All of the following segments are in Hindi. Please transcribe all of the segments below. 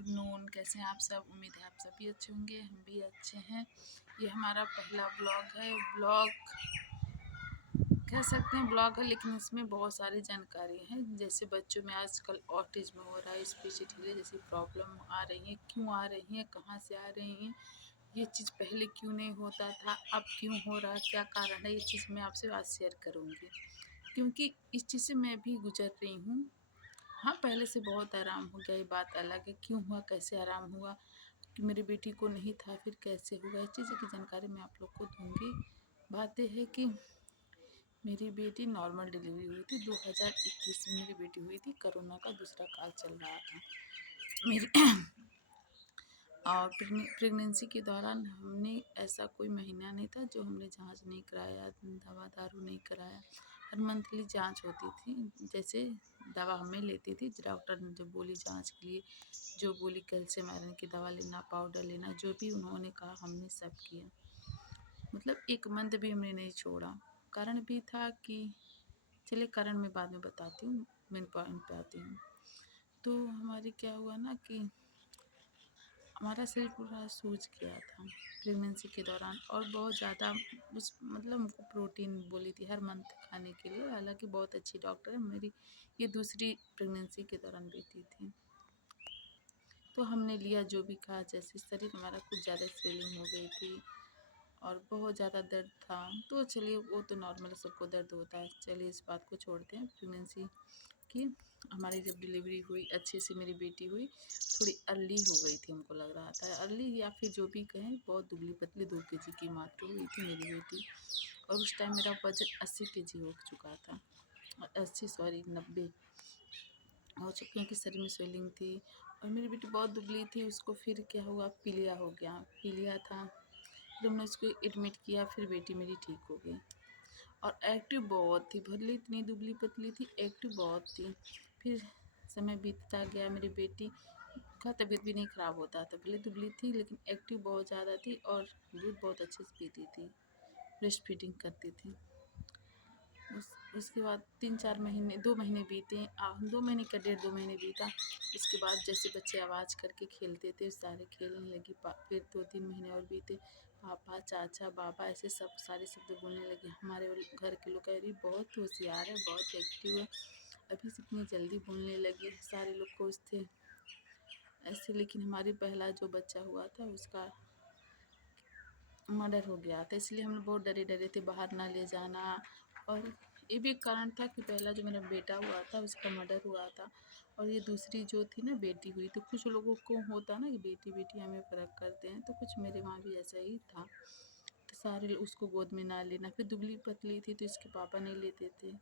Good noon. कैसे हैं आप सब? उम्मीद है आप सभी अच्छे होंगे, हम भी अच्छे हैं। ये हमारा पहला ब्लॉग है। ब्लॉग कह सकते हैं ब्लॉग है, लेकिन इसमें बहुत सारी जानकारी है। जैसे बच्चों में आजकल ऑटिज्म हो रहा है, स्पीच डिले जैसी प्रॉब्लम आ रही है, क्यों आ रही हैं, कहाँ से आ रही हैं, ये चीज़ पहले क्यों नहीं होता था, अब क्यों हो रहा है, क्या कारण है, ये चीज़ मैं आपसे आज शेयर करूँगी, क्योंकि इस चीज़ से मैं भी गुजर रही हूँ। हाँ, पहले से बहुत आराम हो गया, ये बात अलग है। क्यों हुआ, कैसे आराम हुआ, कि मेरी बेटी को नहीं था, फिर कैसे हुआ, इस चीज़ की जानकारी मैं आप लोग को दूँगी। बात ये है कि मेरी बेटी नॉर्मल डिलीवरी हुई थी। 2021 में मेरी बेटी हुई थी। कोरोना का दूसरा काल चल रहा था मेरी और प्रेगनेंसी के दौरान हमने ऐसा कोई महीना नहीं था जो हमने जांच नहीं कराया, दवा दारू नहीं कराया। हर मंथली जांच होती थी। जैसे दवा हमें लेती थी, डॉक्टर ने जो बोली जांच के लिए, जो बोली कैल्शियम आयरन की दवा लेना, पाउडर लेना, जो भी उन्होंने कहा हमने सब किया। मतलब एक मंथ भी हमने नहीं छोड़ा। कारण भी था कि चलिए कारण मैं बाद में बताती हूँ, मेन पॉइंट पे आती हूँ। तो हमारी क्या हुआ ना कि हमारा शरीर पूरा सूज गया था प्रेगनेंसी के दौरान, और बहुत ज़्यादा उस मतलब हमको प्रोटीन बोली थी हर मंथ खाने के लिए। हालांकि बहुत अच्छी डॉक्टर है, मेरी ये दूसरी प्रेगनेंसी के दौरान बेटी थी। तो हमने लिया जो भी कहा, जैसे शरीर हमारा कुछ ज़्यादा स्वेलिंग हो गई थी और बहुत ज़्यादा दर्द था। तो चलिए वो तो नॉर्मल, सबको दर्द होता है, चलिए इस बात को छोड़ते हैं। प्रेगनेंसी की हमारी जब डिलीवरी हुई, अच्छे से मेरी बेटी हुई, थोड़ी अर्ली हो गई थी, हमको लग रहा था अर्ली, या फिर जो भी कहें, बहुत दुबली पतली 2 केजी की मात्र हुई थी मेरी बेटी। और उस टाइम मेरा वजन 80 केजी हो चुका था, 80 सॉरी 90 हो चुकी, क्योंकि शरीर में स्वेलिंग थी। और मेरी बेटी बहुत दुबली थी। उसको फिर क्या हुआ, पीलिया हो गया, पीलिया था। फिर हमने उसको एडमिट किया, फिर बेटी मेरी ठीक हो गई। और एक्टिव बहुत थी, भले इतनी दुबली पतली थी, एक्टिव बहुत थी। फिर समय बीतता गया, मेरी बेटी का तबीयत भी नहीं ख़राब होता था। भले दुबली थी लेकिन एक्टिव बहुत ज़्यादा थी, और दूध बहुत अच्छे से पीती थी, ब्रेस्ट फीडिंग करती थी। उसके बाद 3-4 महीने, 2 महीने बीते, 2 महीने का 1.5-2 महीने बीता। उसके बाद जैसे बच्चे आवाज़ करके खेलते थे, सारे खेलने लगी। फिर 2-3 महीने और बीते, पापा, चाचा, बाबा, ऐसे सब सारे शब्द बोलने लगे। हमारे घर के लोग कह रही बहुत होशियार है, बहुत एक्टिव है, अभी से इतनी जल्दी बोलने लगी। सारे लोग खुश थे ऐसे। लेकिन हमारी पहला जो बच्चा हुआ था, उसका मर्डर हो गया था, इसलिए हम लोग बहुत डरे डरे थे, बाहर ना ले जाना। और ये भी एक कारण था कि पहला जो मेरा बेटा हुआ था उसका मर्डर हुआ था, और ये दूसरी जो थी ना बेटी हुई। तो कुछ लोगों को होता ना कि बेटी बेटी हमें फ़र्क करते हैं, तो कुछ मेरे वहाँ भी ऐसा ही था। तो सारे उसको गोद में ना लेना, फिर दुबली पतली थी तो इसके पापा नहीं लेते थे।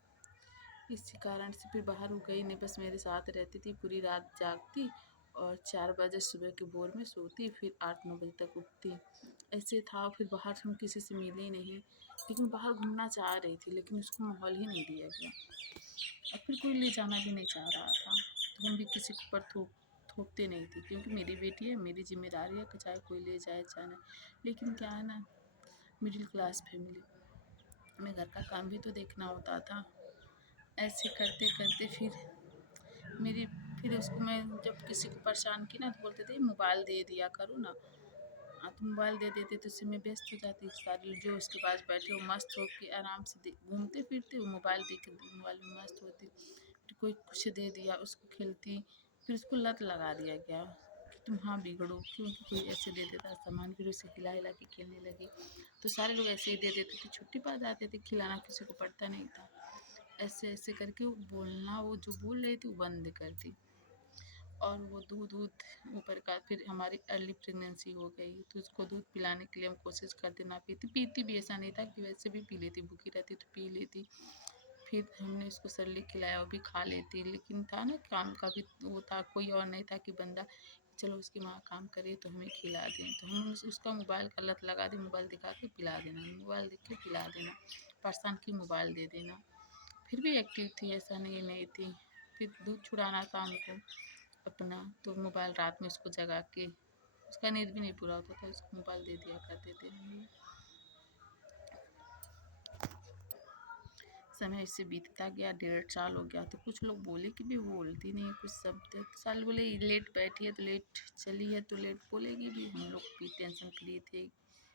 इसी कारण से फिर बाहर हो गई नहीं, बस मेरे साथ रहती थी, पूरी रात जागती और 4 बजे सुबह के भोर में सोती, फिर 8-9 बजे तक उठती। ऐसे था। फिर बाहर हम किसी से मिले नहीं, लेकिन बाहर घूमना चाह रही थी, लेकिन उसको माहौल ही नहीं दिया गया, और फिर कोई ले जाना भी नहीं चाह रहा था। तो हम भी किसी के ऊपर थोपते नहीं थे, क्योंकि मेरी बेटी है, मेरी जिम्मेदारी है कि चाहे कोई ले जाए चाहे नहीं। लेकिन क्या है ना, मिडिल क्लास फैमिली में घर का काम भी तो देखना होता था। ऐसे करते करते फिर उसको मैं जब किसी को परेशान की ना, तो बोलते थे मोबाइल दे दिया करो ना। हाँ, तो मोबाइल दे देते तो उससे मैं व्यस्त हो जाती। सारे जो उसके पास बैठे हो मस्त हो के आराम से घूमते फिरते, वो मोबाइल देख के मोबाइल में मस्त होती। फिर कोई कुछ दे दिया, उसको खेलती। फिर उसको लत लगा दिया गया कि तुम हाँ बिगड़ो, क्योंकि कोई ऐसे दे देता सामान, फिर उसे हिला हिला के खेलने लगी। तो सारे लोग ऐसे ही दे देते थे, छुट्टी पा जाते थे, खिलाना किसी को पड़ता नहीं था। ऐसे ऐसे करके वो बोलना, वो जो बोल रही थी वो बंद कर दी। और वो दूध दूध ऊपर का, फिर हमारी अर्ली प्रेगनेंसी हो गई, तो उसको दूध पिलाने के लिए हम कोशिश करते, ना पीती भी, ऐसा नहीं था कि वैसे भी पी लेती, भूखी रहती तो पी लेती। फिर हमने उसको सरली खिलाया, वो भी खा लेती। लेकिन था ना काम का भी वो था, कोई और नहीं था कि बंदा चलो उसकी माँ काम करे तो हमें खिला दें। तो हम उसका मोबाइल का लत लगा दी, मोबाइल दिखा के पिला देना, मोबाइल देख के पिला देना, परेशान की मोबाइल दे देना। फिर भी एक्टिव थी, ऐसा नहीं थी। फिर दूध छुड़ाना था हमको अपना, तो मोबाइल रात में उसको जगा के, उसका नींद भी नहीं पूरा होता था, उसको मोबाइल दे दिया करते थे हम लोग। समय इससे बीतता गया, 1.5 साल हो गया, तो कुछ लोग बोले कि भी वो बोलती नहीं है कुछ शब्द। साल बोले लेट बैठी है तो लेट चली है तो लेट बोलेगी भी। हम लोग भी टेंशन फ्री थे।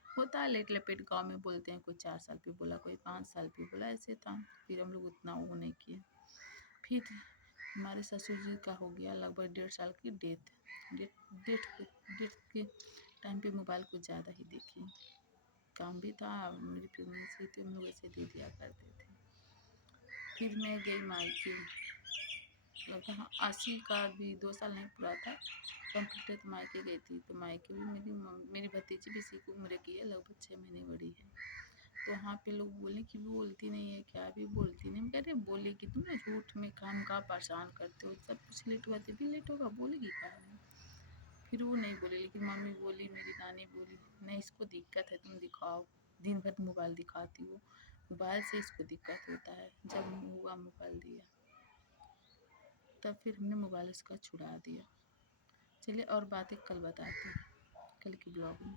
होता है लेट लपेट गाँव में बोलते हैं, कोई 4 साल पे बोला, कोई 5 साल पे बोला, ऐसे था। फिर हम लोग उतना वो नहीं किए। फिर हमारे ससुर जी का हो गया लगभग 1.5 साल की डेथ। डेथ के टाइम पे मोबाइल कुछ ज़्यादा ही देखी। काम भी था, मेरी प्रेगनेंसी थी, हम लोग ऐसे दे दिया करते थे। फिर मैं गई मायके, लगभग हाँ 80 का भी 2 साल नहीं पूरा था कंप्लीट, तो मायके गई थी। तो मायके भी मेरी भतीजी भी इसी उम्र की है, लगभग 6 महीने बड़ी है। तो वहाँ पे लोग बोले कि बोलती नहीं है, क्या भी बोलती नहीं। मैं कह रही बोलेगी, तुम ना झूठ में काम का परेशान करते हो, सब कुछ लेट हुआ तो भी लेट होगा, बोलेगी क्या नहीं। फिर वो नहीं बोली, लेकिन मम्मी बोली, मेरी नानी बोली, नहीं इसको दिक्कत है, तुम दिखाओ, दिन भर मोबाइल दिखाती हो, मोबाइल से इसको दिक्कत होता है। जब हुआ मोबाइल दिया, तब फिर हमने मोबाइल इसका छुड़ा दिया। चलिए और बातें कल बताते हैं, कल की ब्लॉग में।